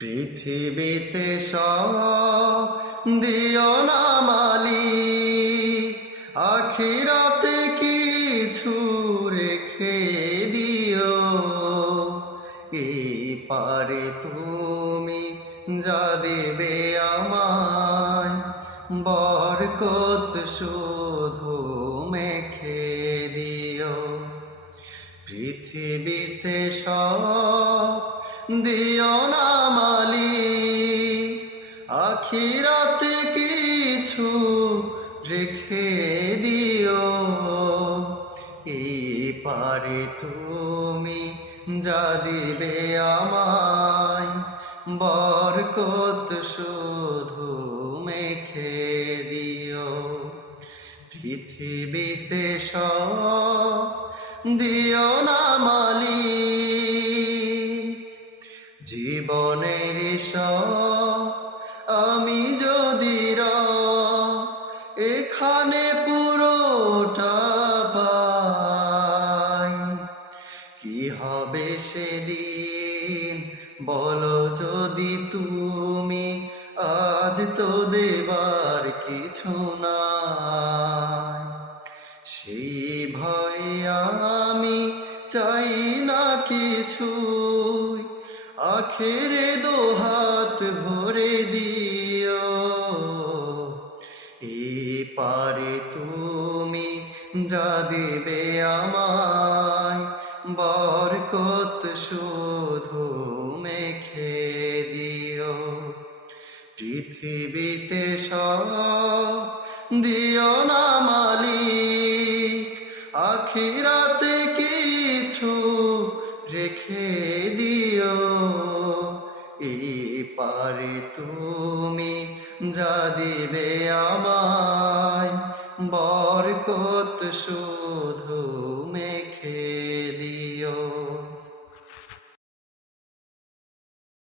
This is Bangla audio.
পৃথিবীতে সব দিও না মালিক, আখিরাতে কিছু রেখে দিও। এই পারে তুমি যা দেবে আমায়, বরকত শুধু মেখে দিও। পৃথিবীতে সব দিও না মালিক, আখিরাতে কিছু রেখে দিও। এই পারে তুমি যা দিবে আমায়, বরকত শুধু মেখে দিও। পৃথিবীতে সব দিও না মালিক, জীবনের সব আমি যদি এখানে পুরোটা পাই, কি হবে সেদিন বলো যদি তুমি, আজ তো দেবার কিছু নাই। সেই ভয়ে আমি চাই না কিছুই, আখেরে দোহাত ভরে দিও। এই পারে তুমি যা দেবে আমায়, বরকত শুধু মেখে দিও। পৃথিবীতে সব দিও না মালিক, আখিরাতে কিছু রেখে দিও। এই পারে তুমি যা দিবে আমায়, বরকত শুধু